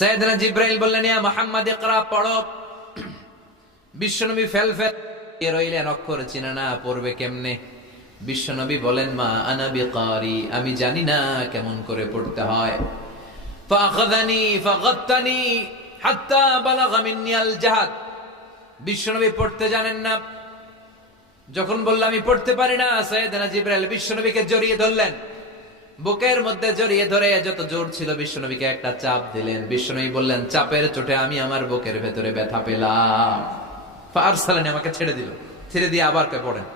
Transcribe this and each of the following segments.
সাইয়েদনা জিবরাইল বললেন, ইয়া মুহাম্মদ ইকরা, পড়ো। বিশ্বনবী ফেল রইলেন, অক্ষর চিনে না, পড়বে কেমনে? বিশ্বনবী বলেন, মা আনা বিকারি, আমি জানি না কেমন করে পড়তে হয়। ফাআখাযানি ফাগাত্তানি হাত্তা বালাগা মিন্নি আল জাহাদ। বিশ্বনবী পড়তে জানেন না। যখন বললাম আমি পড়তে পারি না, সাইয়েদনা জিবরাইল বিশ্বনবীকে জড়িয়ে ধরলেন, বুকের মধ্যে জড়িয়ে ধরে যত জোর ছিল বিশ্বনবীকে একটা চাপ দিলেন। বিশ্বনবী বললেন, চাপের চোটে আমি আমার বুকের ভেতরে ব্যথা পেলাম। ফারসালানি, আমাকে ছেড়ে দিল। ছেড়ে দিয়ে আবার কে পড়েন,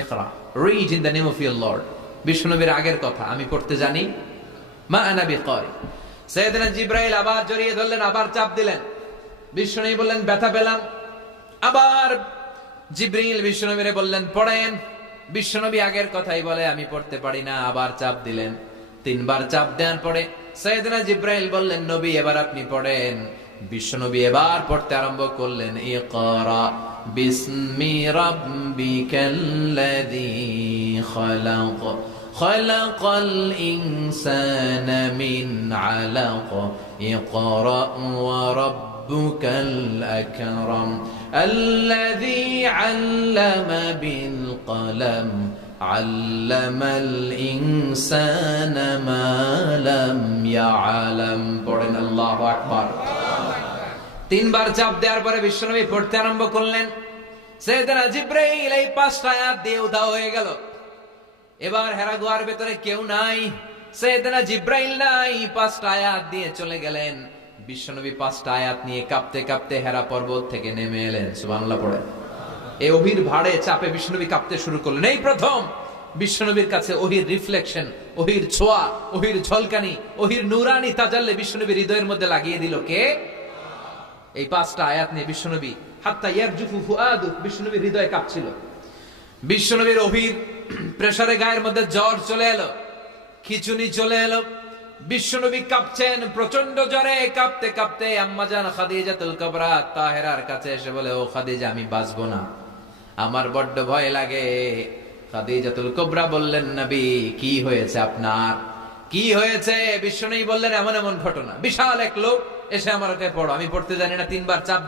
ইকরা, read in the name of your lord. বিশ্বনবীর আগের কথা, আমি পড়তে জানি, মা আনা বিকারি। সাইয়েদনা জিবরাইল আবার জড়িয়ে ধরলেন, আবার চাপ দিলেন। বিশ্বনবী বললেন, ব্যথা পেলাম। আবার জিবরিল বিশ্বনবীরে বললেন, পড়েন। বিশ্বনবী আগের কথাই বলে, আমি পড়তে পারি না। আবার চাপ দিলেন। 3 বার চাপ দেওয়ার পরে সাইয়েদনা জিবরাইল বললেন, নবী এবার আপনি পড়েন। বিশ্বনবী এবার পড়তে আরম্ভ করলেন, ইকরা বিসমি রাব্বিকাল্লাযী খালাক খালাকাল ইনসানা মিন আলাক ইকরা ওয়া রাব্বুকাল আকরাম الذي علم بالقلم علم الإنسان ما لم يعلم। পড়েন আল্লাহু আকবার। 3 বার চাপ দেওয়ার পরে বিশ্বনবী পড়তে আরম্ভ করলেন। সাইয়েদনা জিবরাইল এই 5টা আয়াত দিয়ে উধাও হয়ে গেল। এবার হেরা গুহার ভেতরে কেউ নাই, সাইয়েদনা জিবরাইল নাই, 5টা আয়াত দিয়ে চলে গেলেন। বিশ্বনবী 5টা আয়াত নিয়ে কাঁপতে কাঁপতে হেরা পর্বত থেকে নেমে এলেন। সুবহানাল্লাহ পড়ে। এই ওহীর ভাড়ে চাপে বিশ্বনবী কাঁপতে শুরু করলেন। এই প্রথম বিশ্বনবীর কাছে ওহীর রিফ্লেকশন, ওহীর ছোঁয়া, ওহীর ঝলকানি, ওহীর নূরানি তাজাল্লি বিশ্বনবীর হৃদয়ের মধ্যে লাগিয়ে দিল কে? এই 5টা আয়াত নিয়ে বিশ্বনবী হাত্তা ইয়ারজুফু ফুআদু, বিশ্বনবীর হৃদয় কাঁপছিল। বিশ্বনবীর ওহীর প্রেসারে গায়ের মধ্যে জ্বর চলে এলো, খিঁচুনি চলে এলো। বিশ্বনবী কাঁপছেন প্রচন্ড জ্বরে। কাঁপতে কাঁপতে আম্মাজান খাদিজাতুল কুবরা তাহেরার কাছে এসে বলে, ও খাদিজা, আমি বাঁচবো না, আমার বড্ড ভয় লাগে। খাদিজাতুল কুবরা বললেন, নবী কি হয়েছে আপনার, কি হয়েছে? বিশ্বনবী বললেন, এমন এমন ঘটনা। বিশাল এক লোক এসে আমার কাছে পড়ো, আমি পড়তে জানি না, 3 বার চাপ